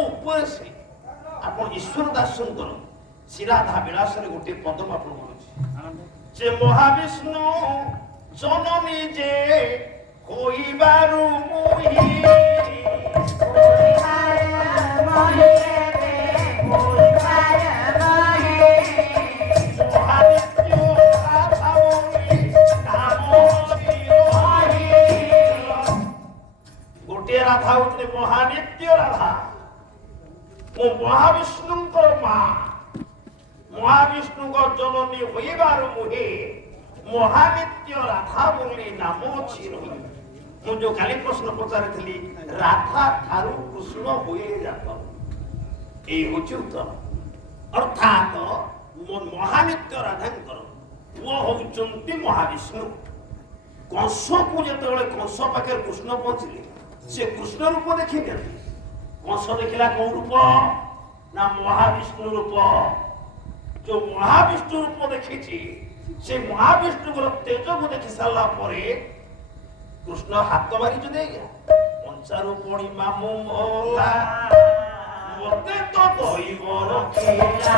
ଉପରେ ସେ ଆପଣ ଈଶ୍ୱର ଦାସଙ୍କର ଶ୍ରୀରାଧା ବିଳାସରେ ଗୋଟିଏ ପଦମ ଆପଣ ମିଳୁଛି ଯେ ମହାବିଷ୍ଣୁ ଜନନୀ ଯେ ହୋଇବାରୁ ମୁହିଁ गोटे राधा होते महानित्य राधा वो महाविष्णुंकर मां महाविष्णु को जननी होइबार मुहे महानित्य राधा बोली नाम अछि रही मु जो खाली प्रश्न पचारिथिली राधा थारु कृष्ण होइले जात ए होची उत्तर अर्थात महानित्य राधांकर वो होचंती महाविष्णु कंस को जेतेबेले कंस पाखे कृष्ण पहुंचले से कृष्ण रूप देखी कंस देखला कौ रूप ना महाविष्णु रूप जो महाविष्णु रूप देखी से महाविष्णु तेज को देखी सारा कृष्ण हाथ मारी पंचारू पड़ी मामू मोला मते तो दईब रखिला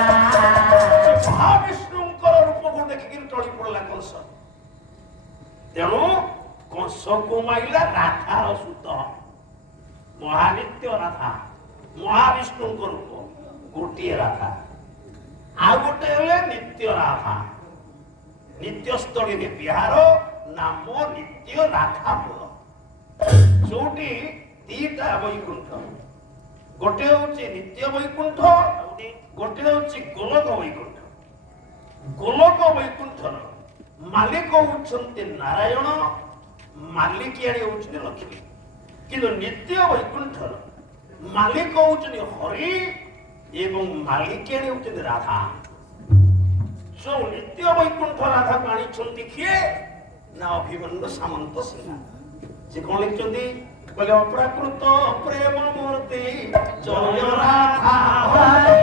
महाविष्णु रूप को देखी टली पड़ला कंस तेणु कंस को माइला राधार सुत महानित्य राधा महाविष्णु रूप गोटे राधा आ गोटे नित्य राधा नित्य स्थली विहार नाम नित्य राधा मूल जोटी दीटा वैकुंठ गोटे हूँ नित्य वैकुंठ गोटे हूँ गोलक वैकुंठ गोलक वैकुंठर मालिक होउछन्ते नारायण मालिकियाणी होउछन्ते लक्ष्मी किंतु नित्य वैकुंठर मालिक होउछन्ते हरि एवं मालिकियाणी होउछन्ते राधा जो नित्य वैकुंठ राधा पाणी छन्ति किए ना अभिमन्यु सामंत सिंह से कोन लिखछन्ति कहले अप्राकृत प्रेम मूर्ति जय राधा हरि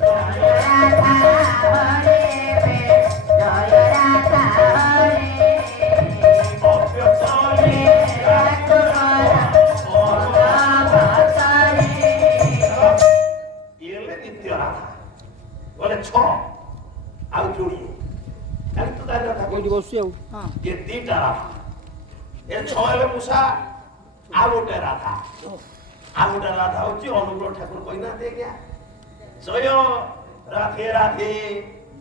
जय राधा हरि जय राधा हरि अप्यतले राधारी ये नित्य राधा बोले 6 आउ जोड़िए काली तो दादा था कोई बसु हां ये दीटा राधा ये 6 हेले मुसा आ गोटे राधा होची अनुग्रह ठाकुर कहिना दे गया जय राधे राधे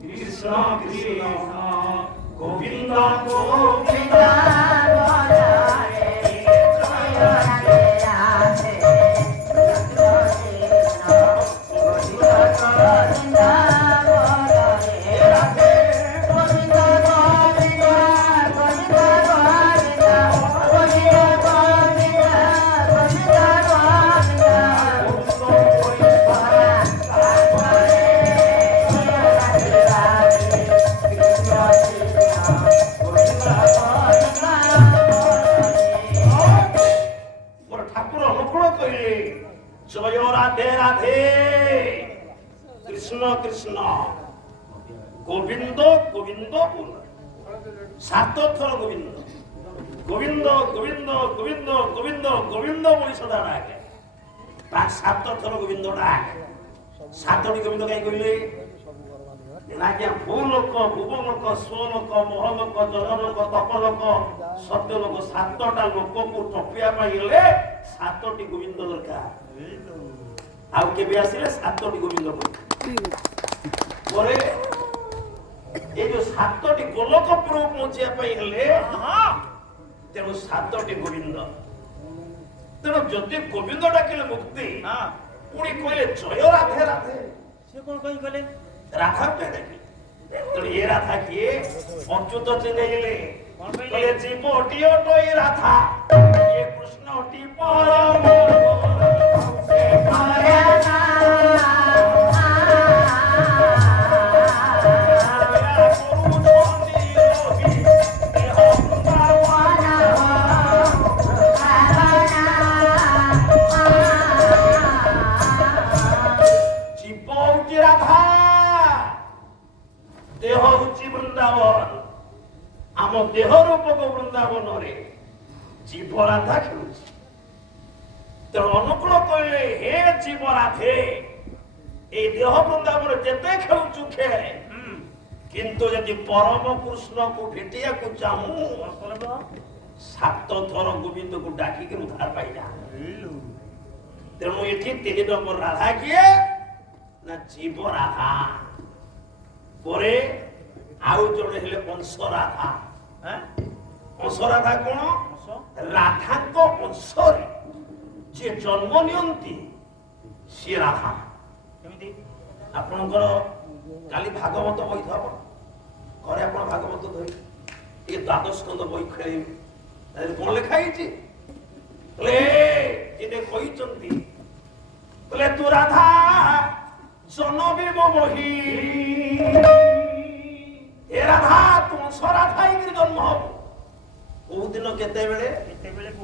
कृष्ण कृष्ण गोविंद गोविंद जय राधे राधे कृष्ण कृष्ण गोविंद गोविंद बोल 7 थर गोविंद गोविंद गोविंद गोविंद गोविंद गोविंद बोली सदा डाके 7 थर गोविंद डाक 7 गोविंद कहीं कहले आज्ञा भू लोक भुव लोक स्व लोक मोह लोक जल लोक तप लोक सत्य लोक 7टा लोक को टपिया पाइले 7टी गोविंद दरकार आउ के भी आसिले 7टी गोविंद परे ए जो 7टी गोलकपुर पहुंचिया पाई हेले तेणु 7टी गोविंद तेणु जदि गोविंद डाकिले मुक्ति पुणी कहले जय राधे राधे से कोन कहि कहले राधा पे देखी तो ये राधा किए अच्युत चिन्हले कहले जीवटी ओटोई राधा ये कृष्ण ओटी परम से परना जीवटी राधा देह होची वृंदावन आम देह रूपक वृंदावन रे जीव राधा खेलुची तेणु अनुकूल कहले हे জীব রাধে এই দেহ বৃন্দাবনে যেতে খেলুଛୁ খেলে কিন্তু যদি পরম কৃষ্ণକୁ ଭେଟିବାକୁ ଚାହୁଁ 7 ଥର ଗୋବିନ୍ଦକୁ ଡାକିକି ଉଦ୍ଧାର ପାଇଲା। ତେଣୁ ଏଠି 3 ନମ୍ବର ରାଧା କିଏ ନା ଜୀବ ରାଧା ପରେ ଆଉ ଜଣେ ହେଲେ ଅଂଶ ରାଧା। ଅଂଶ ରାଧା କଣ ରାଧାଙ୍କ ଅଂଶରେ ଯିଏ ଜନ୍ମ ନିଅନ୍ତି ସିଏ ରାଧା। ଆପଣଙ୍କର କାଲି ଭାଗବତ ବହି ଥବ ଘରେ ଆପଣ ଭାଗବତ ଧରି ଟିକେ ଦ୍ୱାଦଶ ସ୍କନ୍ଦ ବହି ଖେଳିବେ କଣ ଲେଖା ହେଇଛି ଦିନେ କହିଛନ୍ତି ତୁ ରାଧା ଜନମେ ମୋ ବହି ଏ ରାଧା ତୁ ରାଧା ହେଇକିରି ଜନ୍ମ ହବ କୋଉ ଦିନ କେତେବେଳେ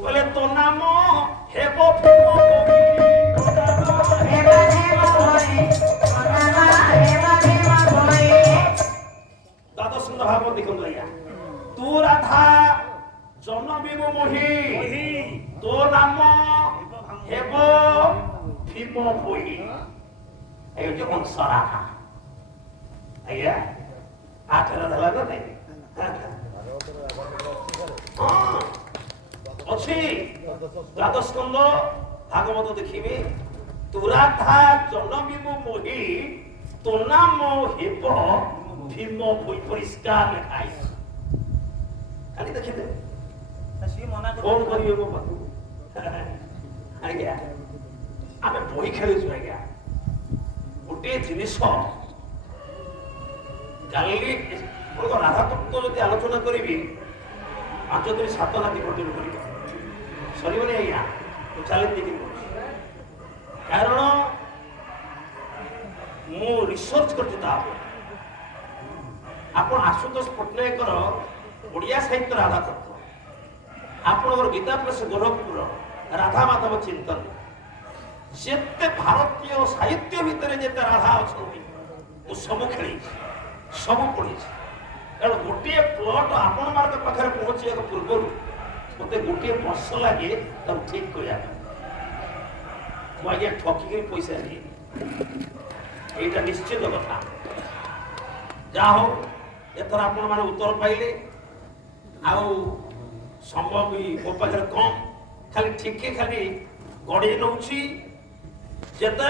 କହିଲେ ତୋ ନାମ ହେବ দ্বাদশ স্কন্ধ ভাগবত দেখন্তু আজ্ঞା তু রাধা জনমিব মোহি তো নাম হেব ভীম বহি এই যে অংশ রাধা আজ্ঞা 8 রাধা লাগো নাই ଅଛି ଦ୍ୱାଦଶ ସ୍କନ୍ଧ ଭାଗବତ ଦେଖିବେ ତୁ ରାଧା ଜନମିବ ମୋହି ତୋ ନାମ ହେବ ଭୀମ ବହି ପରିଷ୍କାର ଲେଖା ହେଇଛି ଖାଲି ଦେଖିଦେବେ ଫୋନ କରିବେ ମୋ ପାଖକୁ ଆଜ୍ଞା ଆମେ ବହି ଖେଳୁଛୁ ଆଜ୍ଞା ଗୋଟିଏ ଜିନିଷ କାଲି ରାଧା ତତ୍ତ୍ୱ ଯଦି ଆଲୋଚନା କରିବି 5 ଦିନ 7 ରାତି କଣ୍ଟିନ୍ୟୁ କରିବି ସରିବନି ଆଜ୍ଞା ମୁଁ ଚ୍ୟାଲେଞ୍ଜ ଦେଇକି କହୁଛି କାରଣ ମୁଁ ରିସର୍ଚ୍ଚ କରିଛି ତା ଆପଣ ଆଶୁତୋଷ ପଟ୍ଟନାୟକର ଓଡ଼ିଆ ସାହିତ୍ୟ ରାଧା ତତ୍ତ୍ୱ ଆପଣଙ୍କର ଗୀତା ପ୍ରେସ ଗୋରଖପୁର ରାଧା ମାଧବ ଚିନ୍ତନ ଯେତେ ଭାରତୀୟ ସାହିତ୍ୟ ଭିତରେ ଯେତେ ରାଧା ଅଛନ୍ତି ମୁଁ ସବୁ ଖେଳିଛି ସବୁ ପଢ଼ିଛି କାରଣ ଗୋଟିଏ ପ୍ଲଟ୍ ଆପଣମାନଙ୍କ ପାଖରେ ପହଞ୍ଚିବାକୁ ପୂର୍ବରୁ ମତେ ଗୋଟିଏ ବର୍ଷ ଲାଗେ ତାକୁ ଠିକ କରିବା ପାଇଁ ମୁଁ ଆଜ୍ଞା ଠକିକି ପଇସା ଦିଏ এইটা নিশ্চিত কথা যা হোক এথর আপন মানে উত্তর পাইলে আউ সম্ভব ମୋ ପାଖରେ କମ୍ ଖାଲି ଟିକେ ଖାଲି ଗড়େଇ ନଉଛି ଯେତେ